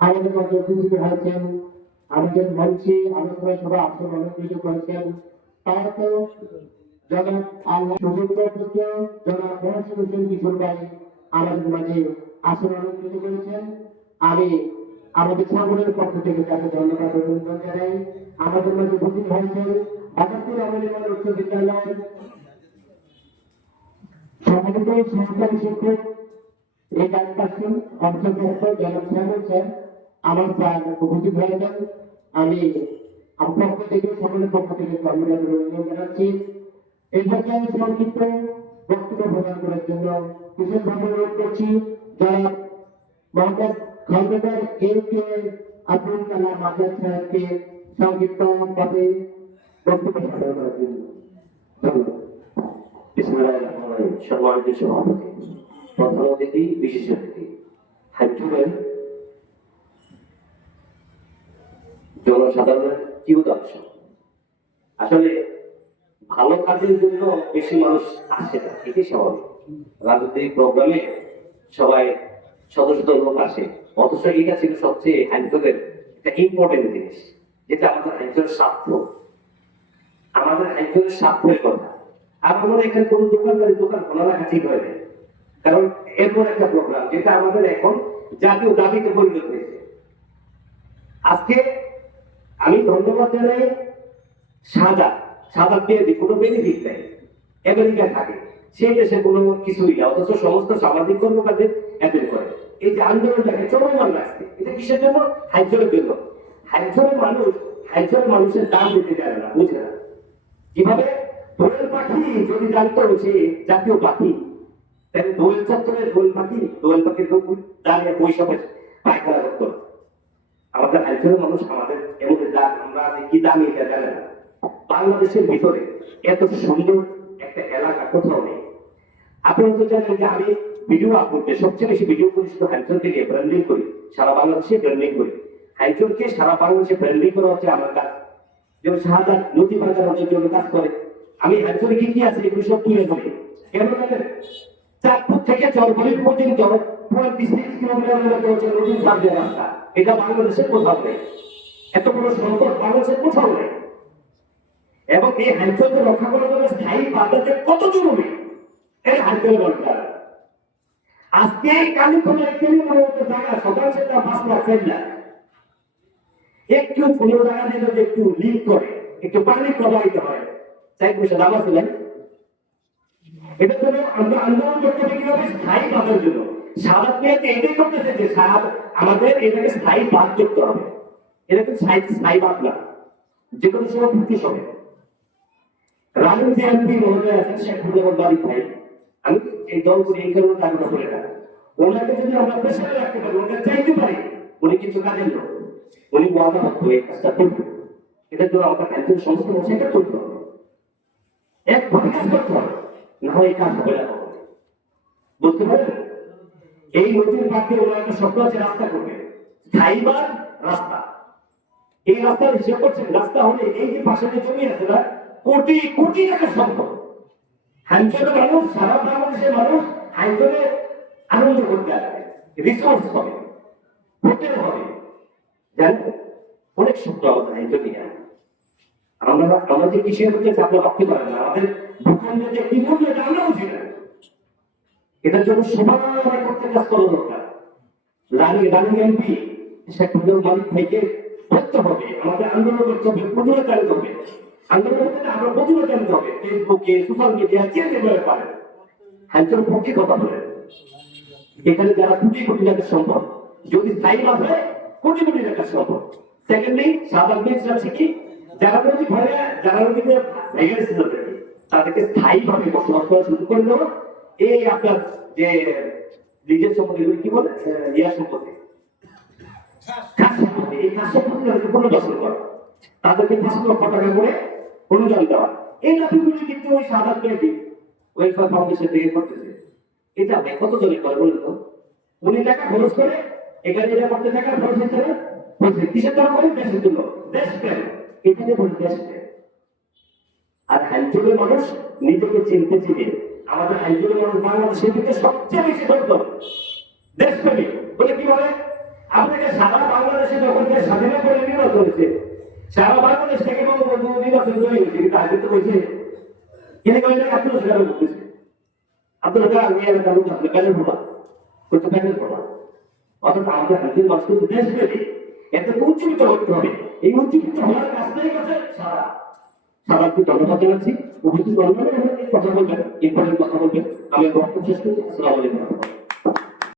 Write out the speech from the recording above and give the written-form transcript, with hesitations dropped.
আমাদের মধ্যে উপস্থিত হয়েছেন, আমাদের মঞ্চে আলোচনা সভা আসন অলঙ্কৃত করেছেন তারপর জনাব আল্লাহ সুযোগ্য পুত্র জনাব মহসিন হোসেন কিশোর ভাই আমাদের মাঝে আসন অলঙ্কৃত করেছেন। আমি আমাদের সকলের পক্ষ থেকে তাকে ধন্যবাদ অভিনন্দন জানাই। আমাদের মাঝে উপস্থিত হয়েছেন বাগাতির আমিন উচ্চ বিদ্যালয়ের সম্মানিত সহকারী শিক্ষক আমার স্যার উপস্থিত হয়েছেন। আমি আমার পক্ষ থেকে সকলের পক্ষ থেকে ধন্যবাদ অভিনন্দন জানাচ্ছি। এই পর্যায়ে সংক্ষিপ্ত বক্তব্য প্রদান করার জন্য বিশেষভাবে অনুরোধ করছি যারা মোহাম্মদ খন্দকার কে আব্দুল কালাম আজাদ সাহেবকে সংক্ষিপ্ত ভাবে বক্তব্য প্রদান করার জন্য ধন্যবাদ। সম্মানিত সভাপতি, প্রধান অতিথি, বিশেষ অতিথি, হাইজুবের জনসাধারণের কি উদ্দেশ্য? আসলে ভালো কাজের জন্য বেশি মানুষ আসে না, এটি স্বাভাবিক। রাজনৈতিক প্রোগ্রামে সবাই শত শত লোক আসে, অথচ এটা ছিল সবচেয়ে হাইজুবের একটা ইম্পর্টেন্ট জিনিস, যেটা আমাদের হাইজুবের স্বার্থ, আমাদের হাইজুবের স্বার্থের কথা। আর আমরা এখানে কোনো দোকান খোলা রাখা ঠিক হয় না, কারণ এরপর একটা প্রোগ্রাম যেটা আমাদের এখন জাতীয় দাবিতে পরিণত হয়েছে। আজকে আমি ধন্যবাদ জানাই সাদা পেয়ে কোনো বেনিফিট নেই, আমেরিকায় থাকে, সেই দেশে কোনো কিছুই না, অথচ সমস্ত সামাজিক কর্মকাণ্ডে অ্যাটেন্ড করে। এই যে আন্দোলনটাকে চলমান রাখছে, এটা কিসের জন্য? হাইজলের জন্য। হাইজলের মানুষের দাম দিতে জানে না, বুঝে না। কিভাবে? দোয়েল পাখি যদি জানতো সে জাতীয় পাখি, তাহলে দোয়েল চত্বরে দোয়েল পাখির দাঁড়িয়ে পয়সা পায়খানা করতো। আমাদের হাইজলের মানুষ আমাদের এমন আমরা কি দামি এটা জানে না। বাংলাদেশের ভিতরে এত সুন্দর একটা এলাকা কোথাও নেই। আপনারা তো জানেন যে আমি ভিডিও আপলোড করি, সবচেয়ে বেশি ভিডিও করি শুধু হাইজলকে নিয়ে ব্র্যান্ডিং করি, সারা বাংলাদেশে ব্র্যান্ডিং করি। হাইজলকে সারা বাংলাদেশে ব্র্যান্ডিং করা হচ্ছে আমার কাজ। যেমন শাহজাদ নদী বাজার জন্য কাজ করে, আমি হাইজলে কি কি আছে এগুলো সব তুলে ধরি। কেন জানেন? চাঁদপুর থেকে জলপাইগুড়ি পর্যন্ত 26 কিলোমিটার নতুন সার্ভে রাস্তা, এটা বাংলাদেশের কোথাও নেই। এত বড় সংকট বাংলাদেশের কোথাও নেই। এবং এই হাইজলকে রক্ষা করার জন্য স্থায়ী বাধাতে কত জরুরি, এই হাইজল দরকার। আজকে কালীপূজা জায়গা সকাল সেটা 5 লাখ 4 লাখ, একটু 15 টাকা দিয়ে যদি একটু লিঙ্ক করে একটু পানি প্রবাহিত হয়, 4 পয়সা দাম আছে না। এটার জন্য আমরা আন্দোলন করতে হবে স্থায়ী বাঁধের জন্য। সাদা মেয়েতে এটাই করতেছে যে আমাদের এটাকে স্থায়ী বাঁধ করতে হবে। এটা কিন্তু স্থায়ী বাঁধ না, যে কোনো সময় ব্রিটিশ হবে। রাজনীতি যে এমপি মহোদয় আছেন শেখ মুজিবুর বাড়ি ভাই, আমি এই দল করে এই কারণে আগ্রহ করে না, ওনাকে যদি আমরা প্রেসারে রাখতে পারি, ওনাকে চাইতে পারি, উনি কিন্তু কাজের লোক, উনি ওয়াদা হতো এই কাজটা করবে। এটার জন্য আমাদের একজন সংস্থা সেটা করতে হবে, একভাবে কাজ করতে হবে, না হয় এই কাজ হবে না। বুঝতে পারেন? এই নদীর পাশে ওরা একটা স্বপ্ন আছে, রাস্তা করবে, স্থায়ীবার রাস্তা। এই রাস্তার হিসেব করছেন, রাস্তা হলে এই যে পাশে যে জমি আছে না, কোটি কোটি টাকা সম্পদ। হাইজলের মানুষ, সারা বাংলাদেশের মানুষ হাইজলে আনন্দ করতে আসবে, রিসোর্স হবে, হোটেল হবে, জানেন অনেক শব্দ আমাদের হাইজল নিয়ে। আমরা যে কৃষির মধ্যে আপনারা ভাবতে পারেন না, আমাদের ভূখণ্ডে যে কি মূল্য এটা আমরা বুঝি না। এটার জন্য সবাই করতে কাজ করা দরকার। রানিং এমপি শেখ মুজিবুর মালিক ভাইকে করতে হবে, আমাদের আন্দোলন করতে হবে, প্রতিরোধ চালিত হবে। আন্দোলন করতে আমরা প্রতিরোধ চালিত হবে, ফেসবুকে, সোশ্যাল মিডিয়া, যে যেভাবে পারে হাইজলের পক্ষে কথা বলে। এখানে যারা কোটি কোটি টাকার সম্পদ, যদি স্থায়ী না হয় কোটি কোটি টাকার সম্পদ। সেকেন্ডলি সাধারণ আছে কি, যারা নদী ভরে, যারা নদীতে ভেঙে গেছে তাদেরকে স্থায়ীভাবে বসবাস করা শুরু করে দেবো। এই আপনার যে নিজের সম্পত্তি কি বলে ইয়া সম্পত্তি, এই খাস সম্পত্তি পুনর্দর্শন করা, তাদেরকে 5 লক্ষ টাকা করে অনুদান দেওয়া, এই দাবিগুলি কিন্তু ওই সাধারণ ব্যক্তি ওয়েলফেয়ার ফাউন্ডেশন থেকে করতেছে। এটা আপনি কত জনে করে বলুন তো? উনি টাকা খরচ করে এখানে এটা করতে টাকা খরচ হিসেবে বলছে কিসের জন্য করে? দেশের জন্য, দেশপ্রেম, এখানে বলি দেশপ্রেম। আর হাইজলের মানুষ নিজেকে চিনতে চিনে, আমাদের হাইজলের মানুষ বাংলাদেশের দিকে সবচেয়ে বেশি ধরত দেশপ্রেমী বলে কি বলে স্বাধীনের পরে নির্বাচন হয়েছে, সারা বাংলাদেশ থেকে বঙ্গবন্ধু নির্বাচন জয়ী হয়েছে, কিন্তু আগে তো হয়েছে কিন্তু আব্দুল স্বীকার করতেছে। আব্দুল আমি এলাকার লোক আসলে কাজের প্রভাব করতে কাজের প্রভাব, অর্থাৎ আমাদের হাতের বাস্তব দেশ পেলে এতে উজ্জীবিত করতে হবে। এই উজ্জীবিত হওয়ার কাজটাই কাছে সারা সারাকে ধন্যবাদ জানাচ্ছি। উপস্থিত কথা বলবেন, এরপরে কথা বলবেন। আমি বক্তব্য শেষ করছি। আসসালামু আলাইকুম।